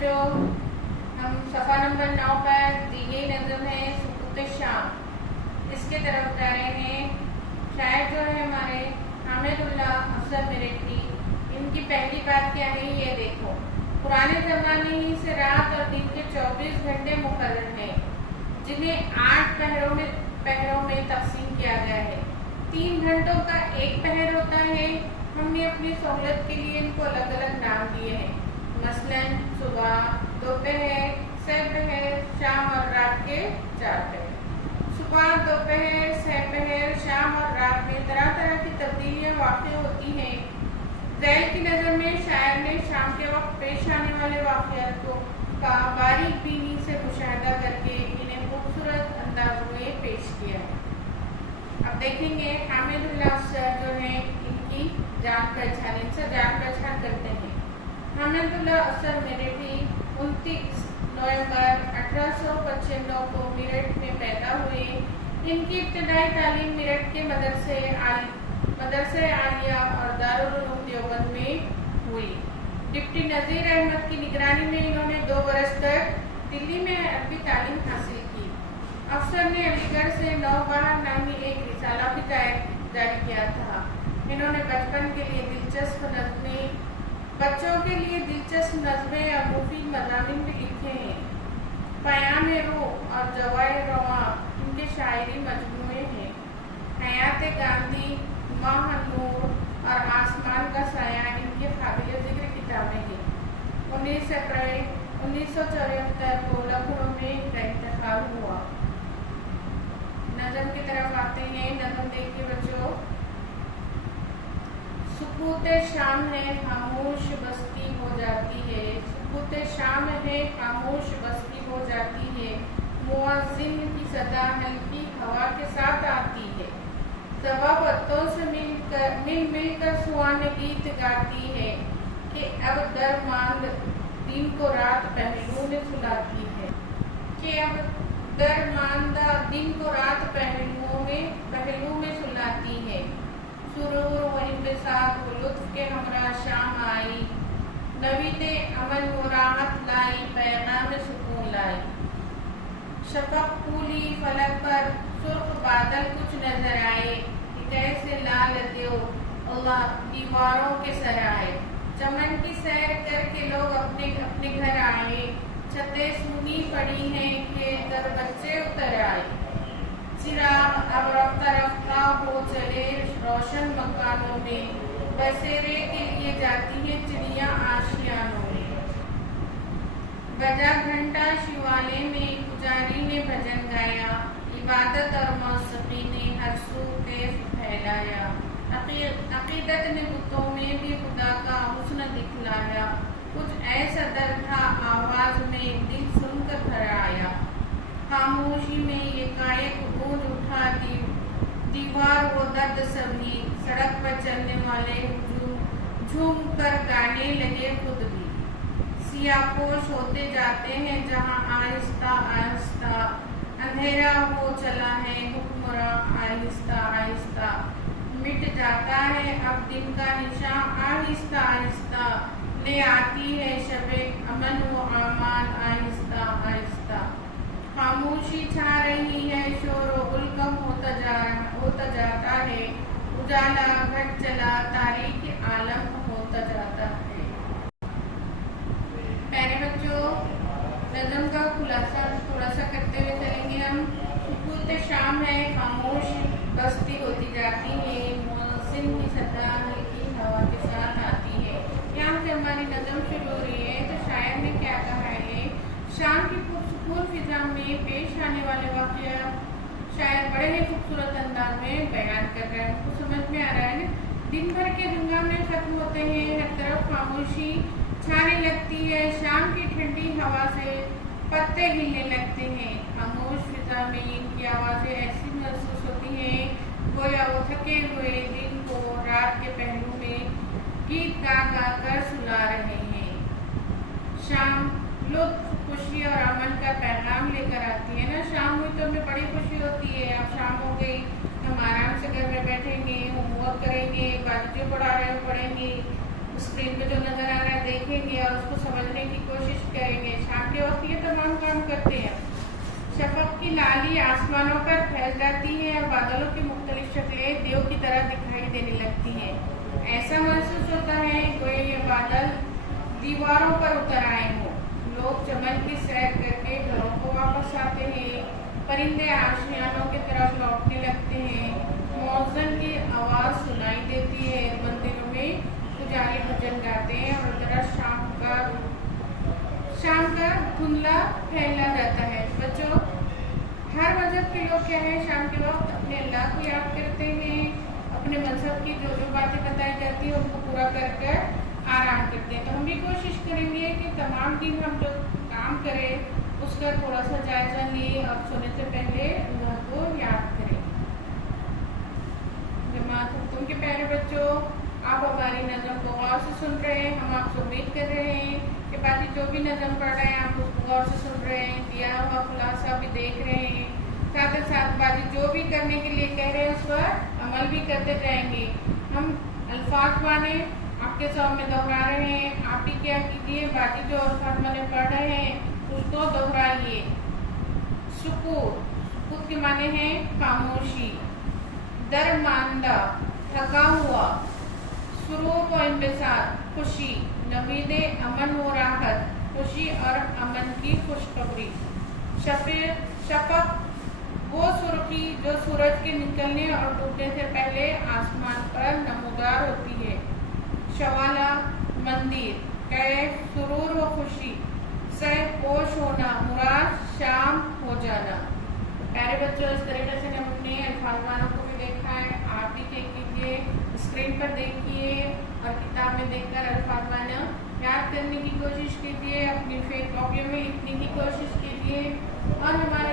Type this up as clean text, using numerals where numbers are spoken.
بچوں، ہم صفحہ نمبر 9 پر دی گئی نظم ہے سکوت شام، اس کے طرف جا رہے ہیں۔ شاعر جو ہے ہمارے حامد اللہ افضل میرٹھی، ان کی پہلی بات کیا ہے یہ دیکھو۔ پرانے زمانے ہی سے رات اور دن کے 24 گھنٹے مقرر ہیں، جنہیں 8 پہروں میں تقسیم کیا گیا ہے۔ 3 گھنٹوں کا ایک پہر ہوتا ہے۔ ہم نے اپنی سہولت کے لیے ان کو الگ الگ نام دیے ہیں، مثلاً صبح، دوپہر، سہ پہر، شام اور رات کے 4 پہر۔ صبح، دوپہر، سہ پہر، شام اور رات میں طرح طرح کی تبدیلیاں واقع ہوتی ہیں۔ ذیل کی نظر میں شاعر نے شام کے وقت پیش آنے والے واقعات کا باریک بینی سے مشاہدہ کر کے انہیں خوبصورت انداز میں پیش کیا ہے۔ اب دیکھیں گے حامد اللہ افضل جو ہیں ان کی جان پہچان، ان سے جان پہچان کرتے ہیں۔ حامد اللہ افضل میرٹھی 29 نومبر 1895 کو میرٹھ میں پیدا ہوئے۔ ان کی ابتدائی تعلیم میرٹھ کے مدرسہ عالیہ اور دارالعلوم دیوبند میں ہوئی۔ ڈپٹی نذیر احمد کی نگرانی میں انہوں نے 2 برس تک دلی میں عربی تعلیم حاصل کی۔ افسر نے علی گڑھ سے نو بہار نامی ایک رسالہ بھی جاری کیا تھا۔ انہوں نے بچوں کے لیے دلچسپ نظمیں اور مفید مضامین بھی لکھے ہیں۔ پیام روح اور جواہر رواں ان کے شاعری مجموعے ہیں۔ حیات گاندھی، ماہ نور اور آسمان کا سایہ ان کے قابل ذکر کتابیں ہیں۔ 19 اپریل 1974 کو لکھنؤ میں ان کا انتقال ہوا۔ نظم کی طرف آتے ہیں۔ نظم دیکھیے بچوں۔ سکوت شام ہے خاموش بستی ہو جاتی ہے، سکوت شام ہے خاموش بستی ہو جاتی ہے، مؤذن کی صدا ہلکی ہوا کے ساتھ آتی ہے، صبا پتوں سے مل کر سہانے گیت گاتی ہے کہ اب درماند دن کو رات پہلو میں سلاتی ہے، کہ اب درماندہ دن کو رات پہلو میں سلاتی ہے۔ سرور و انبساط و لطف کے ہمراہ شام آئی، نوید امن و راحت لائی، پیغام سکون لائی۔ شفق پھولی فلک پر، سرخ بادل کچھ نظر آئے، کیسے لال دیواروں کے سر آئے، چمن کی سیر کر کے لوگ اپنے گھر آئے، چھتیں سونی پڑی ہیں کہ در بچے اتر آئے، چراغ اب رفتہ رفتہ ہو چلے روشن مکانوں میں، بسیرے کے لیے جاتی ہیں چڑیاں آشیانوں میں، بجا گھنٹا شیوالے میں پجاری نے بھجن گایا، عبادت اور موسیقی نے ہر سو کیف پھیلایا، عقیدت نے بتوں میں بھی خدا کا حسن دکھلایا، کچھ ایسا در تھا آواز میں دل سن کر بھر آیا، خاموشی میں یکایک گونج اٹھا دیوار و درد سبھی، سڑک پر چلنے والے جھوم کر گانے لگے خود بھی، سیاہ پوش ہوتے جاتے ہیں جہاں آہستہ آہستہ، اندھیرا ہو چلا ہے حکمراں آہستہ آہستہ، مٹ جاتا ہے اب دن کا نشاں آہستہ آہستہ، لے آتی ہے شب امن و امان آہستہ آہستہ، خاموشی چھا رہی ہے شور و غل کم ہوتا جاتا ہے، اجالا گھٹ چلا تاریک عالم ہوتا جاتا ہے۔ پیارے بچوں، نظم کا خلاصہ تھوڑا سا کرتے ہوئے چلیں گے ہم۔ سکوت شام ہے خاموش بستی ہوتی جاتی ہے، مؤذن کی صدا ہلکی ہوا کے ساتھ آتی ہے۔ یہاں سے ہماری نظم شروع ہو رہی ہے تو شاعر نے کیا کہا ہے؟ شام کی پرسکون فضا میں پیش آنے والے واقعات شاعر بڑے ہی خوبصورت انداز میں بیان کر رہے ہیں۔ ان کو سمجھ میں آ رہا ہے نا؟ دن بھر کے ہنگامے ختم ہوتے ہیں، ہر طرف خاموشی چھانے لگتی ہے، شام کی ٹھنڈی ہوا سے پتے ہلنے لگتے ہیں، خاموش فضا میں ان کی آوازیں ایسی محسوس ہوتی ہیں گویا وہ تھکے ہوئے دن کو رات کے پہلو میں گیت گا گا کر سلا رہے ہیں۔ شام لطف، خوشی اور امن کا پیغام لے کر آتی ہے نا۔ شام ہوئی تو ہمیں بڑی خوشی ہوتی ہے، اب شام ہو گئی، ہم آرام سے گھر میں بیٹھیں گے، ہوم ورک کریں گے، بچے پڑھا رہے ہو پڑھیں گے، اسکرین پہ جو نظر آ رہا ہے دیکھیں گے اور اس کو سمجھنے کی کوشش کریں گے. شام کے وقت یہ تمام کام کرتے ہیں. شفق کی لالی آسمانوں پر پھیل جاتی ہے اور بادلوں کی مختلف شکلیں دیو کی طرح دکھائی دینے لگتی ہیں. ایسا محسوس ہوتا ہے گویا یہ بادل دیواروں پر اتر آئے ہوں. لوگ چمن کی سیر کر کے گھروں کو واپس آتے ہیں. پرندے آشیانوں کی طرف لوٹنے لگتے ہیں. مؤذن کی آواز سنائی دیتی ہے. مندروں میں پجاری بھجن گاتے ہیں اور ذرا شام کا دھندلا پھیلا جاتا ہے. بچوں، ہر مذہب کے لوگ کیا ہے شام کے وقت اپنے اللہ کو یاد کرتے ہیں. اپنے مذہب کی جو باتیں بتائی جاتی ہیں ان کو پورا کر آرام کرتے ہیں. تو ہم بھی کوشش کریں گے کہ تمام دن ہم جو کام کریں اس کا تھوڑا سا جائزہ لیں اور سونے سے پہلے اللہ کو یاد کریں. جماعت حکم کے پیارے بچوں، آپ ہماری نظم کو غور سے سن رہے ہیں. ہم آپ سے امید کر رہے ہیں کہ باقی جو بھی نظم پڑھ رہے ہیں آپ اس کو غور سے سن رہے ہیں، دیا ہوا خلاصہ بھی دیکھ رہے ہیں. ساتھ ہی ساتھ باقی جو بھی کرنے کے لیے کہہ رہے ہیں اس پر عمل بھی کرتے جائیں گے. ہم الفاظ بانے آپ کے سامنے دہرا رہے ہیں. آپ بھی کیا کیجیے، باقی جو الفاظ بانے پڑھ رہے ہیں اس کو دہرائیے. سکوت، سکوت کے معنی ہیں خاموشی. درماندہ، تھکا ہوا. سرور و انبساط، خوشی. نوید امن و راحت، خوشی اور امن کی خوشخبری. شفق، وہ سرخی جو سورج کے نکلنے اور ڈوبنے سے پہلے آسمان پر نمودار ہوتی ہے. شوالا، مندر. کیف، سرور و خوشی. سہ پوش ہونا، مراد شام ہو جانا. پیارے بچوں، اس طریقے سے ہم اپنے الفاظ بانوں کو بھی دیکھا ہے. آپ بھی چیک کیجیے، اسکرین پر دیکھیے اور کتاب میں دیکھ کر الفاظ بانا یاد کرنے کی کوشش کیجیے. اپنی فیک کاپیوں میں لکھنے کی کوشش کیجیے اور ہمارا